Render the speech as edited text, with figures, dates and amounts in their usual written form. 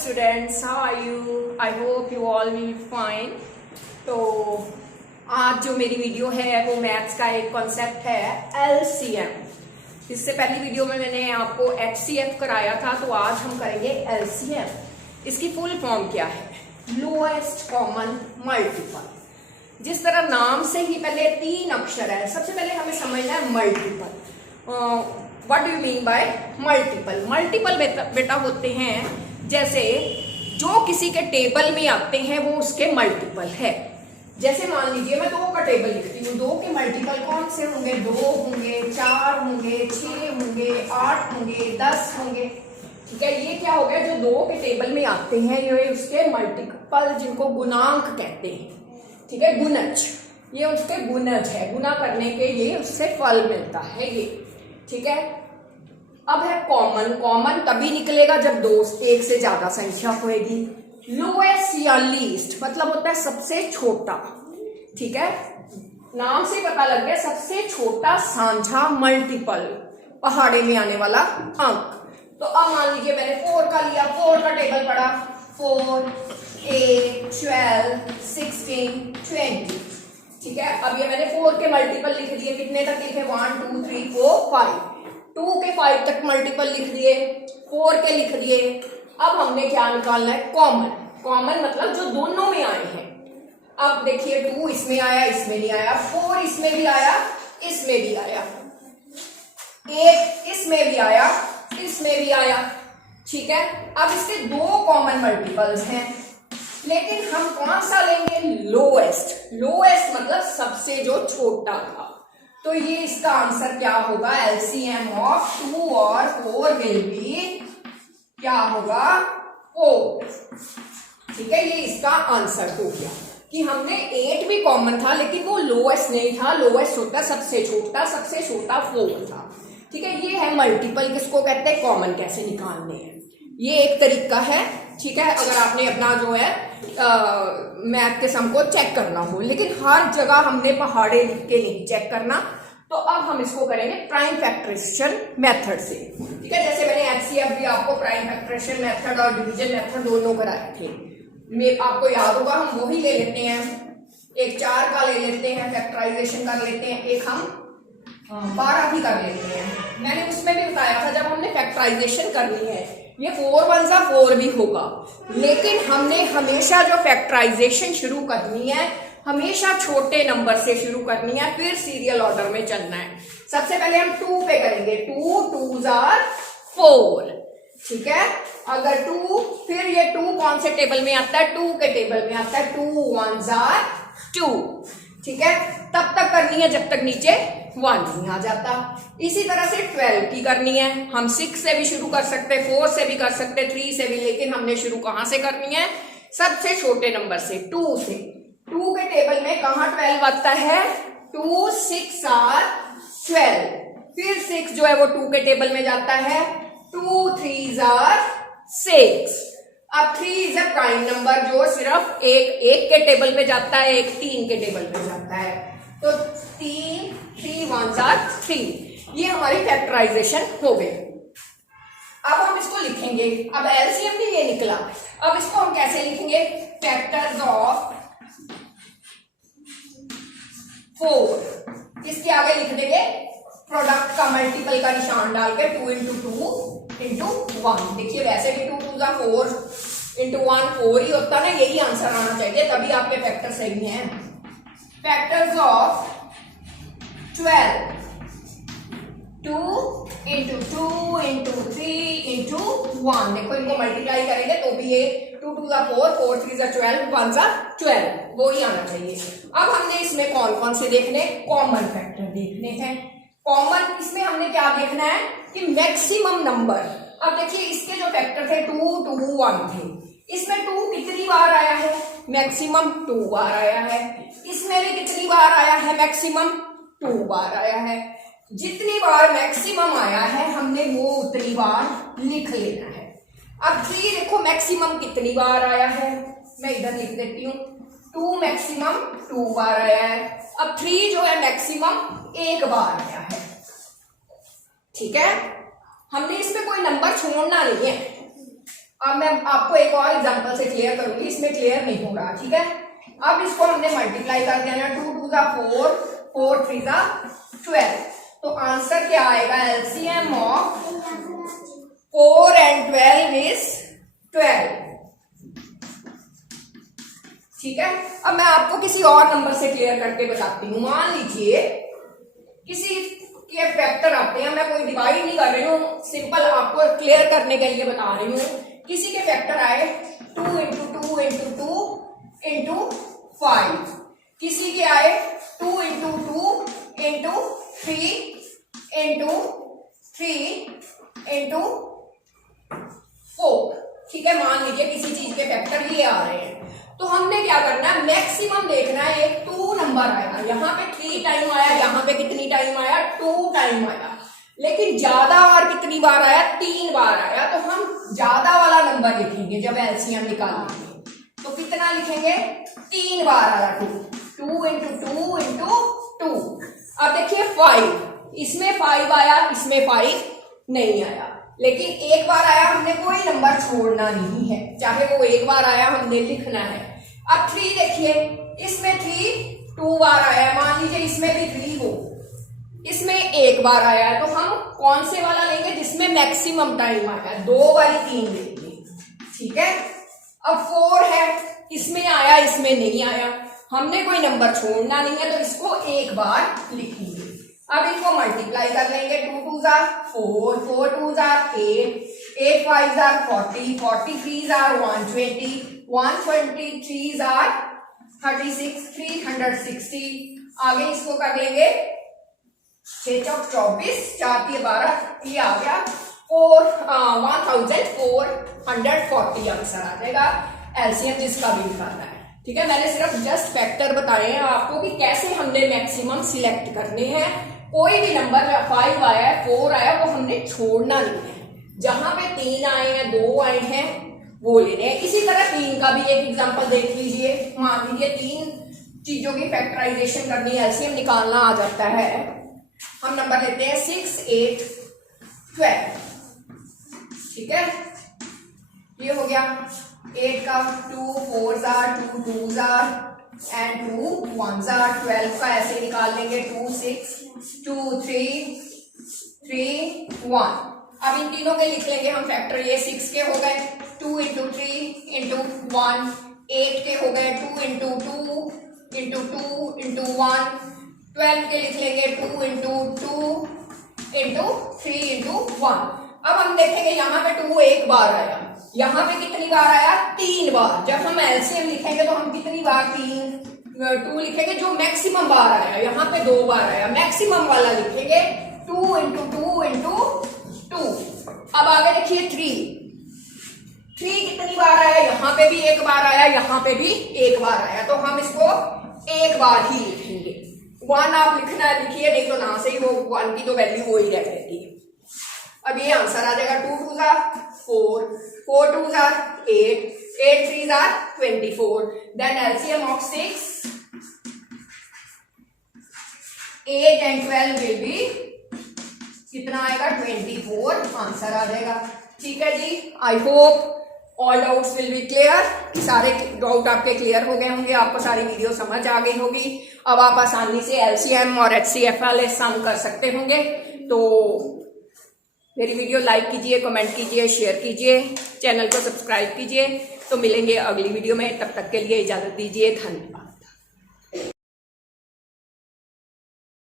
students, how are you? I hope you all will fine. तो आज जो मेरी वीडियो है वो मैथ्स का एक कॉन्सेप्ट है LCM। इससे पहली वीडियो में मैंने आपको HCF कराया था, तो आज हम करेंगे LCM। इसकी फुल फॉर्म क्या है? Lowest common multiple. जिस तरह नाम से ही पहले 3 अक्षर है, सबसे पहले हमें समझना है multiple. What do you mean by multiple? Multiple बेटा होते हैं जैसे जो किसी के टेबल में आते हैं वो उसके मल्टीपल है। जैसे मान लीजिए मैं 2 का टेबल लिखती हूँ, 2 के मल्टीपल कौन से होंगे? 2 होंगे, 4 होंगे, 6 होंगे, 8 होंगे, 10 होंगे। ठीक है, ये क्या हो गया? जो 2 के टेबल में आते हैं ये उसके मल्टीपल, जिनको गुणांक कहते हैं। ठीक है, गुणज, ये उसके गुणज है। गुना करने के लिए उससे फल मिलता है ये। ठीक है, अब है कॉमन। कॉमन तभी निकलेगा जब 2 एक से ज्यादा संख्या होगी। लोएस्ट या लीस्ट मतलब होता है सबसे छोटा। ठीक है, नाम से पता लग गया, सबसे छोटा साझा मल्टीपल, पहाड़े में आने वाला अंक। तो अब मान लीजिए मैंने 4 का लिया, 4 का टेबल पड़ा, 4, 8, 12, 16, 20। ठीक है, अब ये मैंने 4 के मल्टीपल लिख दिए। कितने तक लिखे? 1 2 3 4 5। 2 के 5 तक मल्टीपल लिख दिए, 4 के लिख दिए। अब हमने क्या निकालना है? कॉमन। कॉमन मतलब जो दोनों में आए हैं। अब देखिए 2 इसमें आया, इसमें नहीं आया, 4 इसमें भी आया, इसमें भी आया, 8 इसमें भी आया, इसमें भी आया। ठीक है, अब इसके 2 कॉमन मल्टीपल्स हैं, लेकिन हम कौन सा लेंगे? लोएस्ट। लोएस्ट मतलब सबसे जो छोटा था। तो ये इसका आंसर क्या होगा? LCM ऑफ 2 और 4 विल बी क्या होगा? 4। ठीक है, ये इसका आंसर हो गया कि हमने 8 भी कॉमन था लेकिन वो लोएस्ट नहीं था। लोएस्ट होता सबसे छोटा, सबसे छोटा 4 था। ठीक है, ये है मल्टीपल। किसको कहते हैं? कॉमन। कैसे निकालने हैं ये एक तरीका है। ठीक है, अगर आपने अपना जो है मैथ के सम को चेक करना हो, लेकिन हर जगह हमने पहाड़े लिख के नहीं चेक करना। तो अब हम इसको करेंगे प्राइम फैक्टराइजेशन मेथड से। ठीक है, जैसे मैंने HCF भी आपको प्राइम फैक्टराइजेशन मेथड और डिवीजन मेथड दोनों कराए थे। आपको याद होगा, हम वो ही ले लेते हैं। एक 4 का ले लेते हैं, फैक्टराइजेशन कर लेते हैं। एक हम 12 भी कर लेते हैं। मैंने उसमें भी बताया था, जब हमने फैक्टराइजेशन करनी है, ये 4 1 जा 4 भी होगा, लेकिन हमने हमेशा जो फैक्टराइजेशन शुरू करनी है हमेशा छोटे नंबर से शुरू करनी है, फिर सीरियल ऑर्डर में चलना है। सबसे पहले हम 2 पे करेंगे। 2 2 जार 4। ठीक है, अगर 2, फिर ये 2 कौन से टेबल में आता है? 2 के टेबल में आता है। 2 1 जार 2। ठीक है, तब तक करनी है जब तक नीचे 1 नहीं आ जाता। इसी तरह से 12 की करनी है। हम 6 से भी शुरू कर सकते, 4 से भी कर सकते, 3 से भी, लेकिन हमने शुरू कहां से करनी है? सबसे छोटे नंबर से, 2 से। 2 के टेबल में कहां 12 आता है? 2 6 आर 12। फिर 6 जो है वो 2 के टेबल में जाता है। 2 3 आर 6। अब 3 इज अ प्राइम नंबर जो सिर्फ एक के टेबल पे जाता है, एक 3 के टेबल पे जाता है। तो 3 3 1 आर 3। ये हमारी फैक्टराइजेशन हो गई। अब हम इसको लिखेंगे। अब LCM भी ये निकला। अब इसको हम कैसे लिखेंगे? Factors of 4। इसके आगे लिख देंगे प्रोडक्ट का मल्टीपल का निशान डाल के 2 × 2 × 1। देखिए वैसे भी 2 2 जा 4 × 1 4 ही होता ना, यही आंसर आना चाहिए, तभी आपके फैक्टर सही हैं। Factors of 12 2 × 2 × 3 × 1। देखो इनको मल्टीप्लाई करेंगे तो भी ये 2 2 जा 4 4 3 जा 12 1 जा 12, वो ही आना चाहिए। अब हमने इसमें कौन कौन से देखने? कॉमन फैक्टर देखने हैं। कॉमन इसमें हमने क्या देखना है कि मैक्सिमम नंबर। अब देखिए इसके जो फैक्टर थे 2 2 1 थे, इसमें 2 कितनी बार आया है? मैक्सिमम 2 बार आया है। इसमें भी कितनी बार आया है? मैक्सिमम 2 बार आया है। जितनी बार मैक्सिमम आया है हमने वो उतनी बार लिख लेना है। अब 3 देखो मैक्सिमम कितनी बार आया है, मैं इधर लिख देती हूँ। 2 मैक्सिमम 2 बार आया है। अब 3 जो है मैक्सिमम 1 बार आया है। ठीक है, हमने इसमें कोई नंबर छोड़ना नहीं है। अब मैं आपको एक और एग्जांपल से क्लियर करूंगी, इसमें क्लियर नहीं हो रहा, ठीक है। अब इसको हमने मल्टीप्लाई कर देना, 2 2 जा 4, 4 3 जा 12। तो आंसर क्या आएगा, एलसीएम ऑफ 4 and 12 is 12, ठीक है। अब मैं आपको किसी और नंबर से क्लियर करके बताती हूँ। मान लीजिए किसी के फैक्टर आते हैं, मैं कोई डिवाइड नहीं कर रही हूँ, सिंपल आपको क्लियर करने के लिए बता रही हूँ। किसी के फैक्टर आए 2 into 2 into 2 into 5, किसी के आए 2 into 2 into 3 into 3 into 4, ठीक है। मान लीजिए किसी चीज के फैक्टर ये आ रहे हैं, तो हमने क्या करना है, मैक्सिमम देखना है। एक 2 नंबर आया, यहाँ पे 3 टाइम आया, यहाँ पे कितनी टाइम आया, 2 टाइम आया, लेकिन ज्यादा बार कितनी बार आया, 3 बार आया। तो हम ज्यादा वाला नंबर लिखेंगे जब एलसीएम निकालेंगे, तो कितना लिखेंगे, 3 बार आया, 2 into 2 into 2। अब देखिए 5, इसमें 5 आया, इसमें 5 नहीं आया, लेकिन एक बार आया, हमने कोई नंबर छोड़ना नहीं है, चाहे वो एक बार आया हमने लिखना है। अब 3 देखिए, इसमें 3 2 बार आया, मान लीजिए इसमें भी 3 हो, इसमें एक बार आया है, तो हम कौन से वाला लेंगे, जिसमें मैक्सिमम टाइम आया, 2 वाली 3 लेंगे, ठीक है। अब 4 है, इसमें आया, इसमें नहीं आया, हमने कोई नंबर छोड़ना नहीं है, तो इसको एक बार लिखेंगे। अब इनको मल्टीप्लाई कर लेंगे, 2 2 जा 4, 4 2 जा 8, 8 5 जा 40, 43 जा 120, 123 जा 36, 360। आगे इसको कर लेंगे 6 चौक 24, 4 3 12, ये आ गया 1440 आंसर आ जाएगा। एलसीएम जिसका भी निकालना है, ठीक है। मैंने सिर्फ जस्ट फैक्टर बताए हैं आपको कि कैसे हमने मैक्सिमम सिलेक्ट करने हैं। कोई भी नंबर 5 आया है, 4 आया, वो हमने छोड़ना नहीं है। जहां पे 3 आए हैं, 2 आए हैं, वो लेने हैं। इसी तरह 3 का भी एक एग्जांपल देख लीजिए। मान लीजिए 3 चीजों की फैक्टराइजेशन करनी है, एलसीएम निकालना आ जाता है। हम नंबर लेते हैं 6 8 12, ठीक है। ये हो गया 8 का 2 4 2 2 एंड 2 1 12 का ऐसे निकाल लेंगे, 2 6 2 3 3 1। अब इन तीनों के लिख लेंगे हम फैक्टर। ये 6 के हो गए 2 into 3 into 1, 8 के हो गए 2 into 2 into 2 into 1, 12 के लिख लेंगे 2 into 2 into 3 into 1। अब हम देखेंगे यहाँ पे 2 एक बार आया, यहाँ पे कितनी बार आया, 3 बार। जब हम एलसीएम लिखेंगे तो हम कितनी बार 2 लिखेंगे, जो मैक्सिमम बार आया, यहाँ पे 2 बार आया, मैक्सिमम वाला लिखेंगे 2 into 2 into 2। अब आगे देखिए 3 कितनी बार आया, यहाँ पे भी एक बार आया, यहाँ पे भी एक बार आया, तो हम इसको एक बार ही लिखेंगे। 1 आप लिखना लिखिए, नहीं तो ना से ही वो 1 की तो वैल्यू वो ही रह जाएगी। अब ये आंसर आ जाएगा 2 2 जा 4, 4 2 जा 8, 8 3 जा 24। Then LCM of 6 8 and 12 will be कितना आएगा, 24 आंसर आ जाएगा। ठीक है जी, I hope all doubts will be clear. सारे डाउट आपके क्लियर हो गए होंगे, आपको सारी वीडियो समझ आ गई होगी। अब आप आसानी से एलसीएम और एचसीएफ वाले सम कर सकते होंगे। तो मेरी वीडियो लाइक कीजिए, कमेंट कीजिए, शेयर कीजिए, चैनल को सब्सक्राइब कीजिए। तो मिलेंगे अगली वीडियो में, तब तक के लिए इजाजत दीजिए, धन्यवाद।